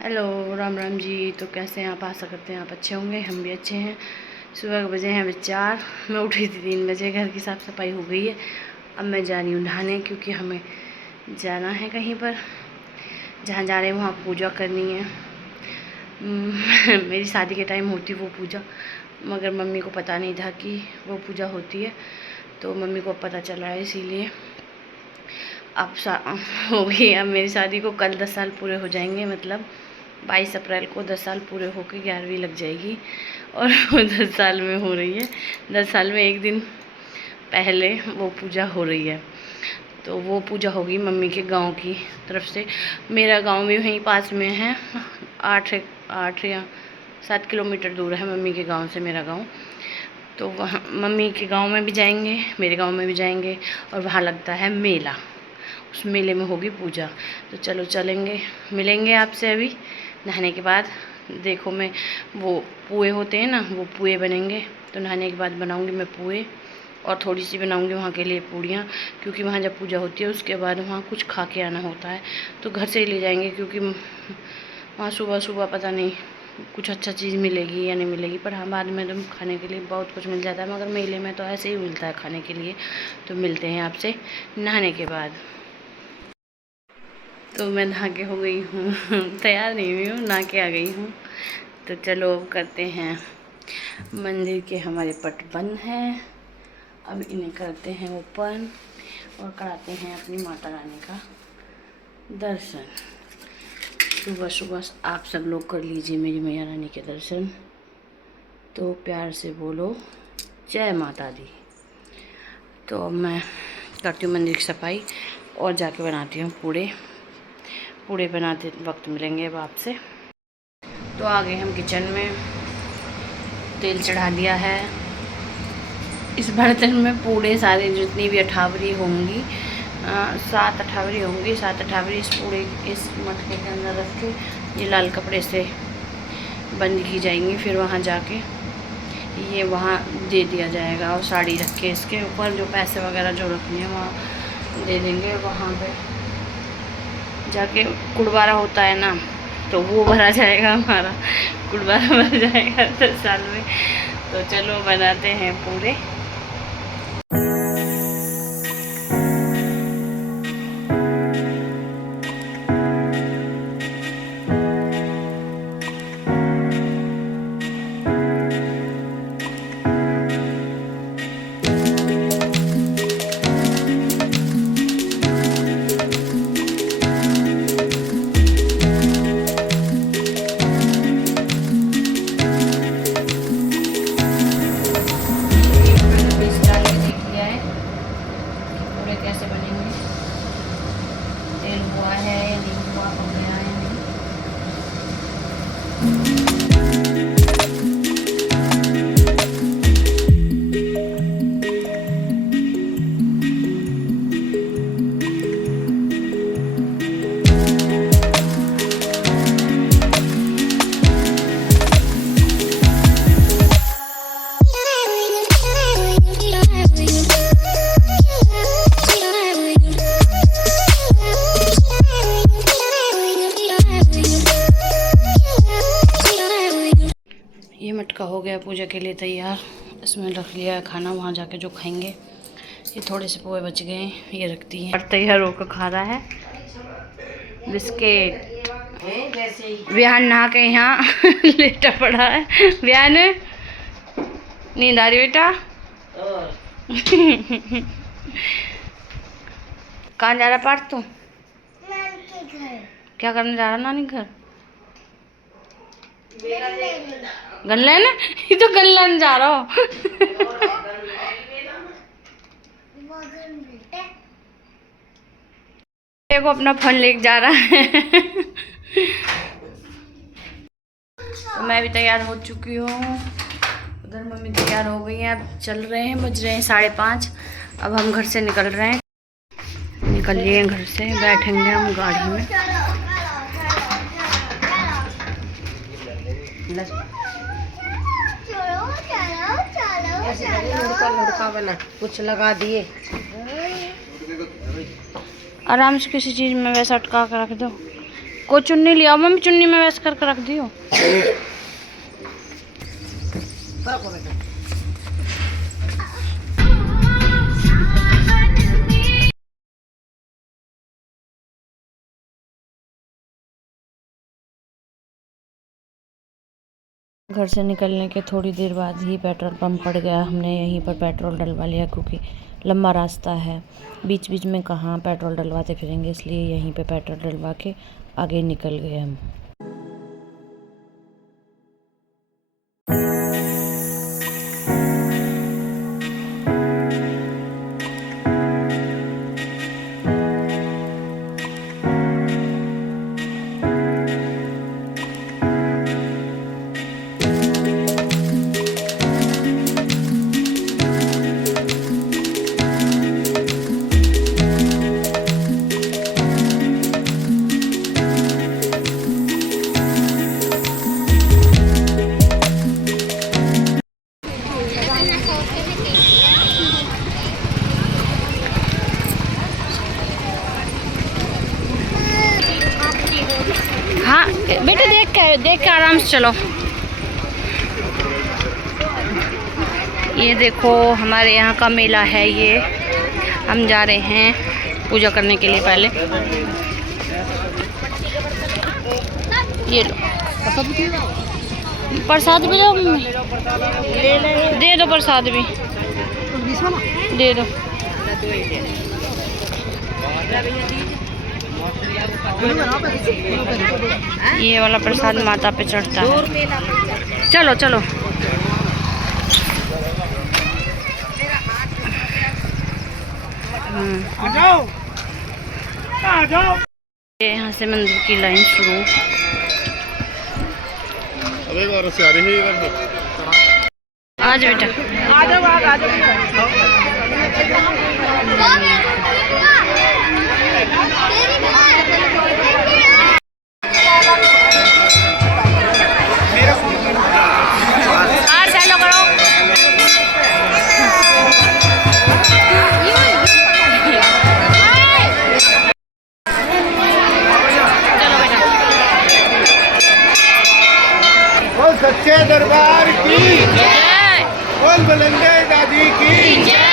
Hello Ram Ram ji. तो कैसे हैं आप? आशा करते हैं आप अच्छे होंगे, हम भी अच्छे हैं। सुबह के बजे हैं अभी 4। मैं उठी थी 3 बजे। घर की साफ़ सफाई हो गई है। अब मैं जा रही हूँ नहाने, क्योंकि हमें जाना है कहीं पर। जहाँ जा रहे हैं वहाँ पूजा करनी है। मेरी शादी के टाइम होती वो पूजा, मगर मम्मी को पता नहीं था कि वो पूजा होती है, तो मम्मी को पता चला है, इसीलिए अब हो गई। अब मेरी शादी को कल 10 साल पूरे हो जाएंगे, मतलब 22 अप्रैल को 10 साल पूरे होकर 11वीं लग जाएगी। और वो 10 साल में हो रही है। 10 साल में एक दिन पहले वो पूजा हो रही है। तो वो पूजा होगी मम्मी के गांव की तरफ से। मेरा गांव भी वहीं पास में है, 8 या 7 किलोमीटर दूर है मम्मी के गांव से मेरा गांव। तो वहाँ मम्मी के गांव में भी जाएंगे, मेरे गांव में भी जाएंगे, और वहाँ लगता है मेला। उस मेले में होगी पूजा। तो चलो चलेंगे, मिलेंगे आपसे अभी नहाने के बाद। देखो मैं वो पुए होते हैं ना, वो पुए बनेंगे, तो नहाने के बाद बनाऊंगी मैं पुए, और थोड़ी सी बनाऊंगी वहाँ के लिए पूड़ियाँ, क्योंकि वहाँ जब पूजा होती है उसके बाद वहाँ कुछ खा के आना होता है। तो घर से ही ले जाएंगे, क्योंकि वहाँ सुबह सुबह पता नहीं कुछ अच्छा चीज़ मिलेगी या नहीं मिलेगी, पर हाँ बाद में तो खाने के लिए बहुत कुछ मिल जाता है, मगर मेले में तो ऐसे ही मिलता है खाने के लिए। तो मिलते हैं आपसे नहाने के बाद। तो मैं नहा के हो गई हूँ तैयार नहीं हुई हूँ, नहा के आ गई हूँ। तो चलो अब करते हैं। मंदिर के हमारे पट बंद हैं, अब इन्हें करते हैं ओपन और कराते हैं अपनी माता रानी का दर्शन। सुबह सुबह आप सब लोग कर लीजिए मेरी मैया रानी के दर्शन। तो प्यार से बोलो जय माता दी। तो अब मैं करती हूँ मंदिर की सफाई और जाके बनाती हूँ पूड़े बनाते वक्त मिलेंगे अब आपसे। तो आ गए हम किचन में, तेल चढ़ा दिया है। इस बर्तन में पूड़े सारे जितनी भी अठावरी होंगी, 7 अठावरी होंगी, 7 अठावरी इस पूड़े इस मटके के अंदर रख के ये लाल कपड़े से बंद की जाएंगी। फिर वहाँ जाके ये वहाँ दे दिया जाएगा, और साड़ी रख के इसके ऊपर जो पैसे वगैरह जो रखने हैं वहाँ दे देंगे। वहाँ पे जाके कुड़वारा होता है ना, तो वो भरा जाएगा, हमारा कुड़वारा भर जाएगा 10 साल में। तो चलो बनाते हैं पूरे। कैसे बनेंगे, तेल हुआ है या नहीं हुआ, हो गया है नहीं। ये मटका हो गया पूजा के लिए तैयार। इसमें रख लिया है खाना, वहाँ जाके जो खाएंगे। ये थोड़े से पोहे बच गए हैं, ये रखती है। और तैयार होकर खा रहा है बिस्किट। व्यान नहा के यहाँ लेटा पड़ा है। व्यान नींद आ रही बेटा? कहाँ जा रहा पार्थ तू? क्या करने जा रहा नानी घर? गल्ला ना, ये तो गल्ला जा रहा हो। देखो अपना फोन लेके जा रहा है। तो मैं भी तैयार हो चुकी हूँ, उधर मम्मी तैयार हो गई हैं। अब चल रहे हैं, बज रहे हैं 5:30। अब हम घर से निकल रहे हैं, निकल लिए घर से, बैठेंगे हम गाड़ी में। लड़का वाला कुछ लगा दिए, आराम से किसी चीज़ में वैसा अटका कर रख दो। को चुन्नी लिया मम्मी, चुन्नी में वैसे करके रख दियो। घर से निकलने के थोड़ी देर बाद ही पेट्रोल पंप पड़ गया। हमने यहीं पर पेट्रोल डलवा लिया क्योंकि लंबा रास्ता है, बीच बीच में कहाँ पेट्रोल डलवाते फिरेंगे, इसलिए यहीं पे पेट्रोल डलवा के आगे निकल गए हम। हाँ बेटे, देख के आराम से चलो। ये देखो हमारे यहाँ का मेला है, ये हम जा रहे हैं पूजा करने के लिए। पहले ये लो प्रसाद भी दो, दे दो प्रसाद भी दे दो। ये वाला प्रसाद माता पे चढ़ता है। चलो चलो यहाँ से मंदिर की लाइन शुरू। आज बेटा सच्चे दरबार की जय, बोल बुलंदे दादी की जय।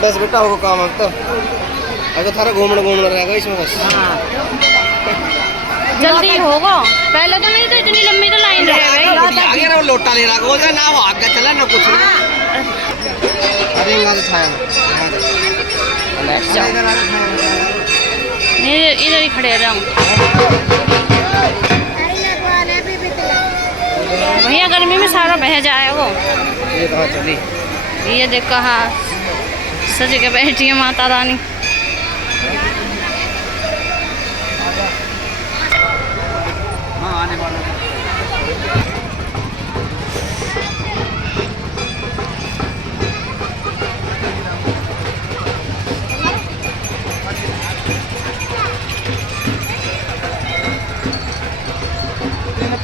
बस बेटा होगा काम अब तो, अगर थारा घूमना रहेगा इसमें बस। जल्दी होगा, पहले तो नहीं तो इतनी लंबी तो लाइन रहेगी। आगे ना लोटा ले रहा है ना, वो आगे चला ना कुछ नहीं। अरे यहाँ से छाया इधर ही खड़े रहूँ भैया, गर्मी में सारा बह जाए वो। ये कहाँ चली, ये देख कहाँ सज के बैठी है माता रानी। हाँ आने वाला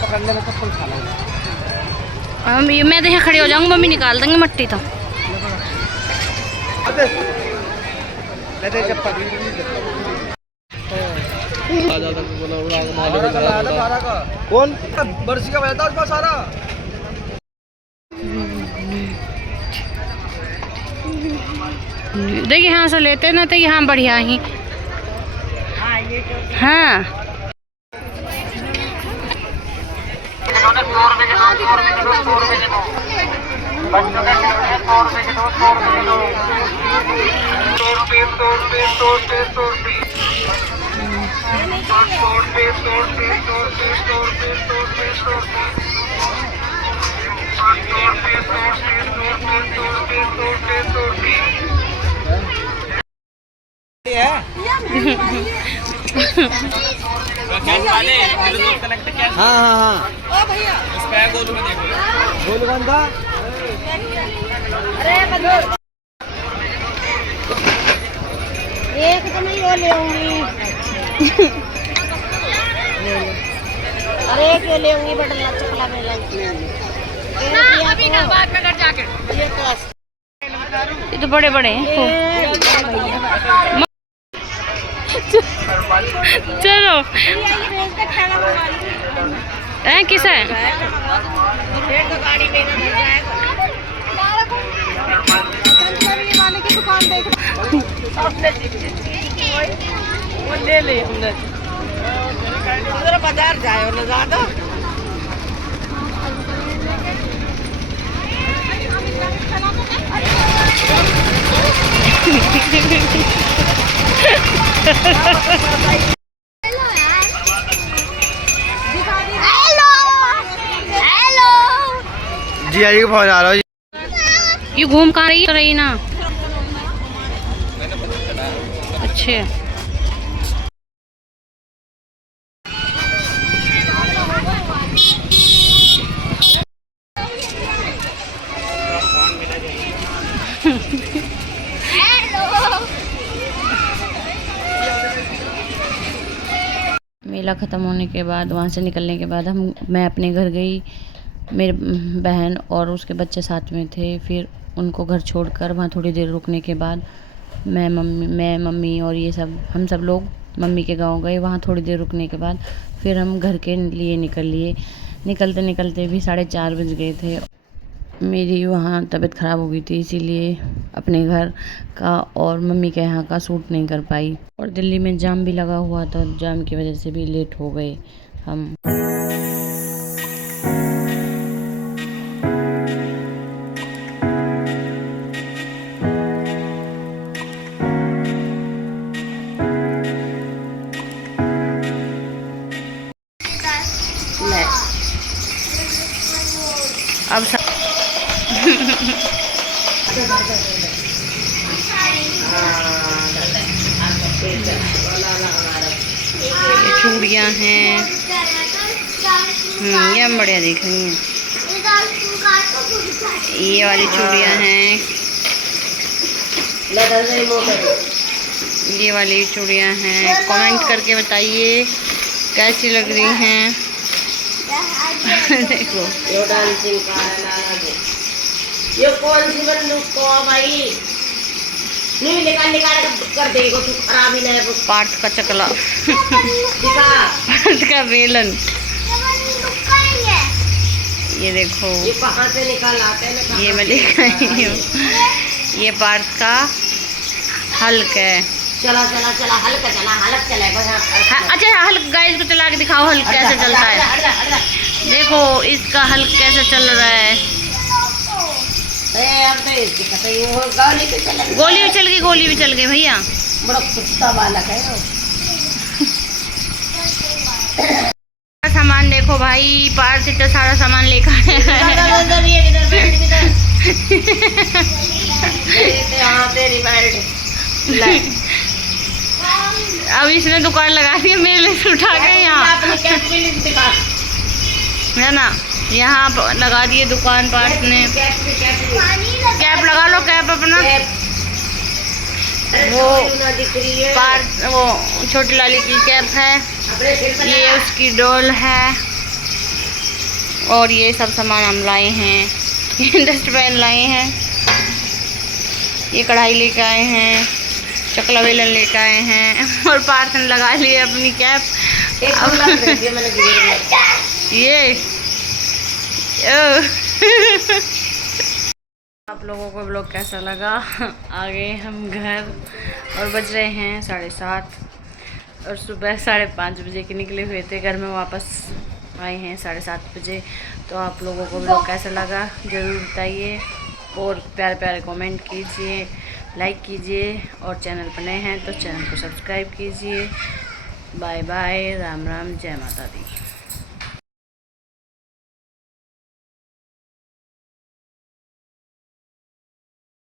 पकड़ने में तो फुल खा लो। मैं तो यहाँ खड़ी हो जाऊंगी, मम्मी निकाल देंगे मट्टी तो। कौन बरसी का बहता उसका सारा। देखिए यहाँ से लेते ना तो यहाँ बढ़िया ही। हाँ हाँ हाँ हाँ गोलू कौन था? एक तो नहीं वो ले आऊंगी। अरे क्यों ले आऊंगी बटला चकला में ना अभी ना बाद में घर जाके ये तो बड़े बड़े हैं। चलो किस है वाले की दुकान देख वो ले ले हमने बाजार जाए ना ज्यादा जी आई को फोन आ रहा है। ये घूम कहाँ रही ना। अच्छे मेला ख़त्म होने के बाद वहाँ से निकलने के बाद मैं अपने घर गई। मेरे बहन और उसके बच्चे साथ में थे। फिर उनको घर छोड़कर वहाँ थोड़ी देर रुकने के बाद मैं मम्मी और ये सब हम सब लोग मम्मी के गांव गए। वहाँ थोड़ी देर रुकने के बाद फिर हम घर के लिए निकल लिए। निकलते निकलते भी 4:30 बज गए थे। मेरी वहाँ तबीयत ख़राब हो गई थी, इसीलिए अपने घर का और मम्मी के यहाँ का सूट नहीं कर पाई। और दिल्ली में जाम भी लगा हुआ था, जाम की वजह से भी लेट हो गए हम। अब ये चूड़ियाँ हैं। ये हम बढ़िया दिख रही हैं। ये वाली चूड़ियाँ हैं। ये वाली चूड़ियाँ हैं। कमेंट करके बताइए कैसी लग रही हैं। देखो ये डांसिंग का ये कौन सी बंदूक को भाई नहीं निकाल कर देगा तू, खराब ही नहीं। पार्थ का चकला दिखा पार्थ का बेलन। ये देखो ये कहाँ से निकाल आते हैं। ये मैं लेकर आई हूँ। ये पार्थ का हल्क है। चला चला चला हल्का चला हल्क चलेगा। अच्छा हल्क गाइस को चला के दिखाओ हल्क कैसे चलता है। देखो इसका हल्क कैसे चल रहा है। गोली भी चल गई भैया। बड़ा कुत्ता बालक है। सामान देखो भाई, पार्थ इतना सारा सामान लेकर अब इसने दुकान लगा दी मेले से उठा के यहाँ है ना। यहाँ लगा दिए दुकान पार्थ ने। कैप लगा लो, कैप अपना। वो पार्थ वो छोटी लाली की कैप है। ये उसकी डोल है। और ये सब सामान हम लाए हैं। ये डस्टबिन लाए हैं। ये कढ़ाई लेकर आए हैं। चकला बेलन लेकर आए हैं। और पार्थ ने लगा लिए अपनी कैप। ये आप लोगों को ब्लॉग कैसा लगा। आ गए हम घर और बज रहे हैं 7:30 और सुबह 5:30 बजे के निकले हुए थे। घर में वापस आए हैं 7:30 बजे। तो आप लोगों को ब्लॉग कैसा लगा ज़रूर बताइए और प्यारे प्यारे कमेंट कीजिए, लाइक कीजिए और चैनल पर नए हैं तो चैनल को सब्सक्राइब कीजिए। बाय बाय, राम राम, जय माता दी।